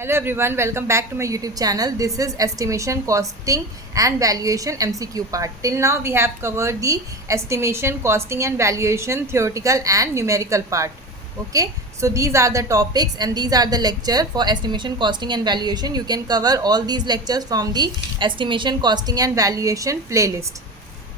Hello everyone, welcome back to my YouTube channel. This is estimation, costing and valuation MCQ part. Till now we have covered the estimation, costing and valuation theoretical and numerical part. Okay, so these are the topics and these are the lecture for estimation, costing and valuation. You can cover all these lectures from the estimation, costing and valuation playlist.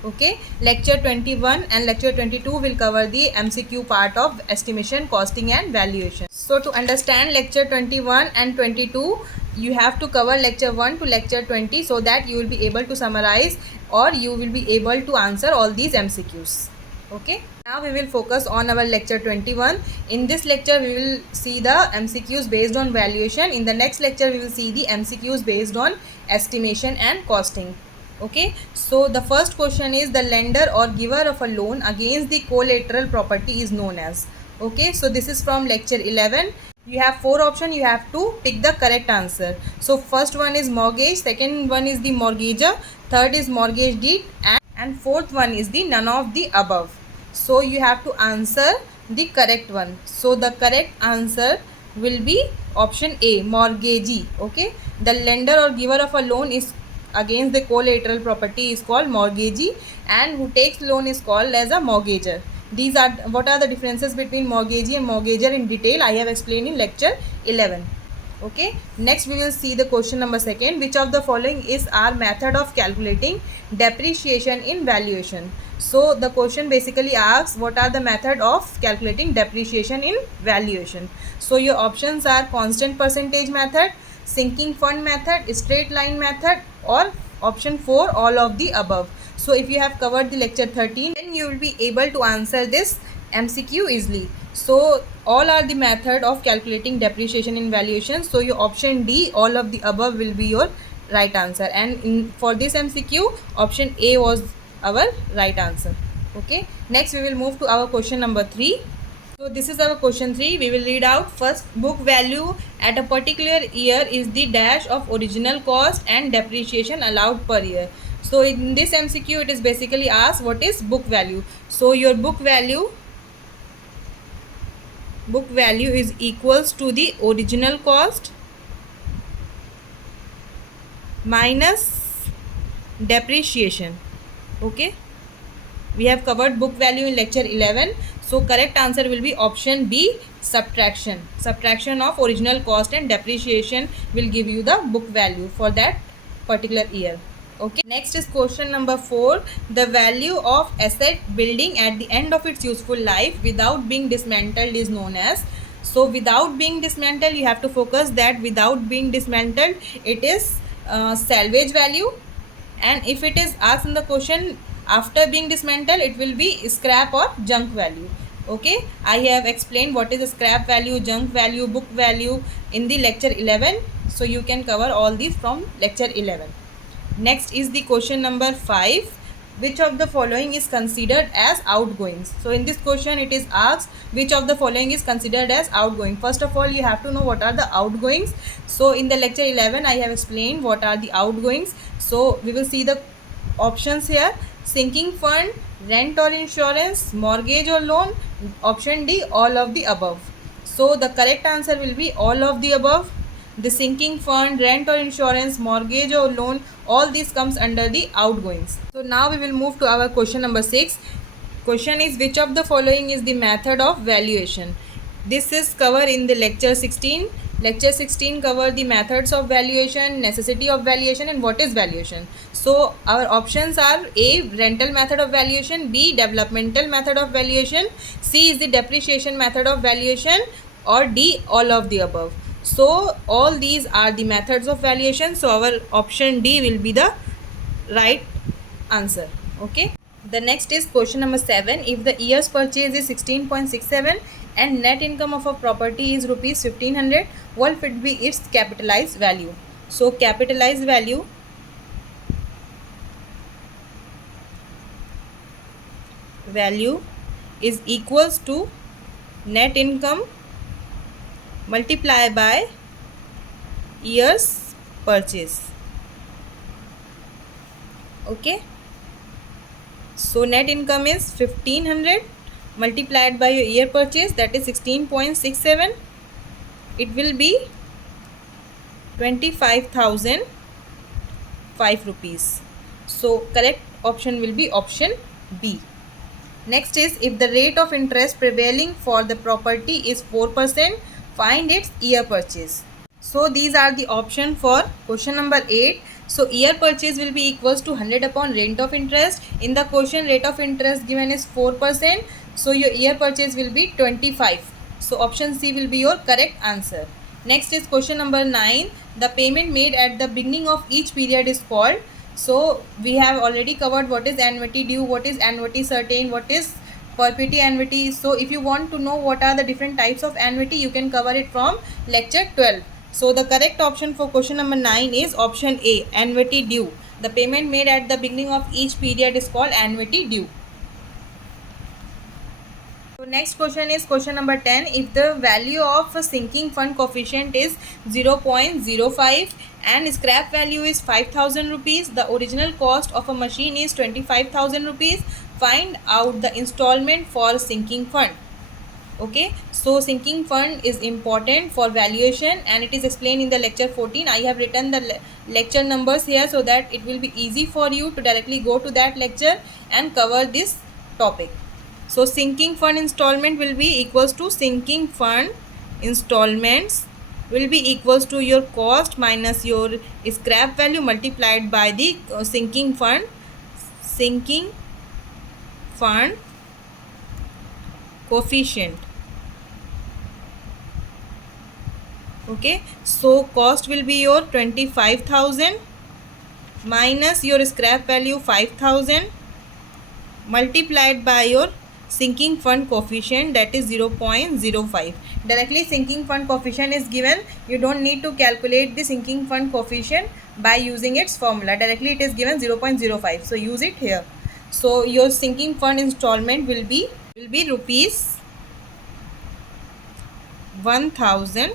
Okay, lecture 21 and lecture 22 will cover the MCQ part of estimation, costing and valuation. So to understand lecture 21 and 22, you have to cover lecture 1 to lecture 20 so that you will be able to summarize or you will be able to answer all these MCQs. Okay, now we will focus on our lecture 21. In this lecture we will see the MCQs based on valuation. In the next lecture we will see the MCQs based on estimation and costing. Okay, so the first question is the lender or giver of a loan against the collateral property is known as. Okay, so this is from lecture 11. You have four options, you have to pick the correct answer. So first one is mortgage, second one is the mortgager, third is mortgage deed, and fourth one is the none of the above. So you have to answer the correct one. So the correct answer will be option A, mortgagee. Okay, the lender or giver of a loan is against the collateral property is called mortgagee, and who takes loan is called as a mortgager. These are what are the differences between mortgagee and mortgager in detail I have explained in lecture 11. Okay, next we will see the question number second. Which of the following is our method of calculating depreciation in valuation? So the question basically asks what are the method of calculating depreciation in valuation. So your options are constant percentage method, sinking fund method, straight line method, or option 4 all of the above. So if you have covered the lecture 13, then you will be able to answer this MCQ easily. So all are the method of calculating depreciation in valuation. So your option D all of the above will be your right answer, and for this MCQ option A was our right answer. Okay, next we will move to our question number 3. So this is our question 3. We will read out first. Book value at a particular year is the dash of original cost and depreciation allowed per year. So in this MCQ it is basically asked what is book value. So your book value is equals to the original cost minus depreciation. Okay, we have covered book value in lecture 11. So correct answer will be option B, subtraction of original cost and depreciation will give you the book value for that particular year. Okay, next is question number 4. The value of asset building at the end of its useful life without being dismantled is known as. So without being dismantled, you have to focus that without being dismantled it is salvage value, and if it is asked in the question after being dismantled it will be scrap or junk value. Okay, I have explained what is scrap value, junk value, book value in the lecture 11. So you can cover all these from lecture 11. Next is the question number 5. Which of the following is considered as outgoings? So in this question it is asked which of the following is considered as outgoing. First of all you have to know what are the outgoings. So in the lecture 11 I have explained what are the outgoings. So we will see the options here. Sinking fund, rent or insurance, mortgage or loan. Option D all of the above. So the correct answer will be all of the above. The sinking fund, rent or insurance, mortgage or loan, all these comes under the outgoings. So now we will move to our question number 6. Question is which of the following is the method of valuation? This is covered in the lecture 16. Lecture 16 cover the methods of valuation, necessity of valuation, and what is valuation. So our options are A, rental method of valuation, B, developmental method of valuation, C is the depreciation method of valuation, or D, all of the above. So all these are the methods of valuation. So our option D will be the right answer. Okay, the next is question number 7. If the year's purchase is 16.67 and net income of a property is rupees 1500, what would be its capitalized value? So capitalized value is equals to net income multiplied by year's purchase. Okay, so net income is 1500 multiplied by your year purchase, that is 16.67. It will be 25,005 rupees. So correct option will be option B. Next is, if the rate of interest prevailing for the property is 4%, find its year purchase. So these are the option for question number 8. So year purchase will be equals to 100 upon rate of interest. In the question, rate of interest given is 4%. So your year purchase will be 25. So option C will be your correct answer. Next is question number 9. The payment made at the beginning of each period is called. So we have already covered what is annuity due, what is annuity certain, what is perpetuity annuity. So if you want to know what are the different types of annuity, you can cover it from lecture 12. So the correct option for question number 9 is option A, annuity due. The payment made at the beginning of each period is called annuity due. So next question is question number 10. If the value of a sinking fund coefficient is 0.05 and scrap value is 5,000 rupees, the original cost of a machine is 25,000 rupees, find out the installment for sinking fund. Okay, so sinking fund is important for valuation and it is explained in the lecture 14. I have written the lecture numbers here so that it will be easy for you to directly go to that lecture and cover this topic. So sinking fund installment will be equals to sinking fund installments will be equals to your cost minus your scrap value multiplied by the sinking fund coefficient. Okay, so cost will be your 25,000 minus your scrap value 5,000 multiplied by your sinking fund coefficient, that is 0.05. Directly sinking fund coefficient is given. You don't need to calculate the sinking fund coefficient by using its formula. Directly it is given 0.05. So use it here. So your sinking fund installment will be rupees 1,000.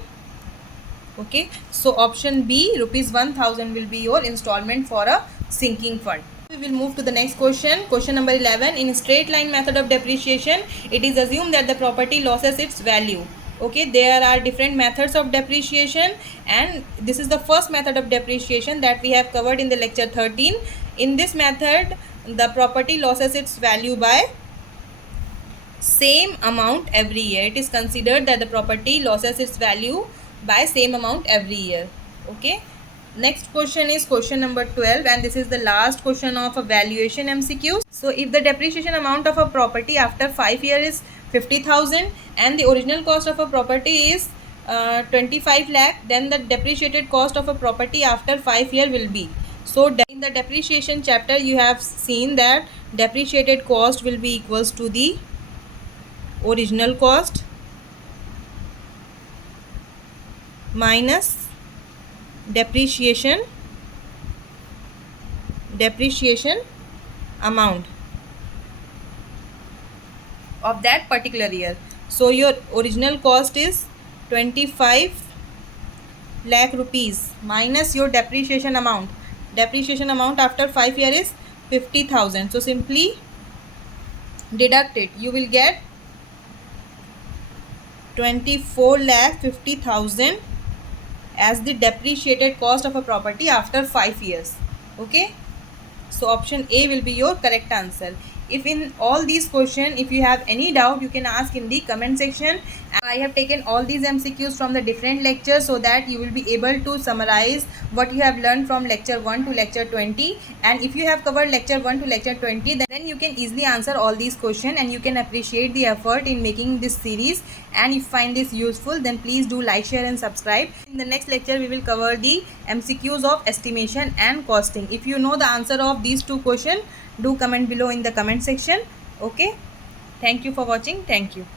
Okay, so option B, rupees 1,000 will be your installment for a sinking fund. We will move to the next question. Question number 11. In straight line method of depreciation, it is assumed that the property loses its value. Okay, there are different methods of depreciation and this is the first method of depreciation that we have covered in the lecture 13. In this method, the property loses its value by same amount every year. It is considered that the property loses its value by same amount every year. Okay, next question is question number 12 and this is the last question of a valuation MCQ. So if the depreciation amount of a property after 5 years is 50,000 and the original cost of a property is 25 lakh, then the depreciated cost of a property after 5 years will be. So in the depreciation chapter you have seen that depreciated cost will be equals to the original cost minus depreciation amount of that particular year. So your original cost is 25 lakh rupees minus your depreciation amount. Depreciation amount after 5 years is 50,000. So simply deduct it. You will get 24,50,000 as the depreciated cost of a property after 5 years. Okay, so option A will be your correct answer. If in all these questions, if you have any doubt, you can ask in the comment section. I have taken all these MCQs from the different lectures so that you will be able to summarize what you have learned from lecture 1 to lecture 20. And if you have covered lecture 1 to lecture 20, then you can easily answer all these questions and you can appreciate the effort in making this series. And if you find this useful, then please do like, share and subscribe. In the next lecture, we will cover the MCQs of estimation and costing. If you know the answer of these two questions, do comment below in the comment section. Okay, thank you for watching. Thank you.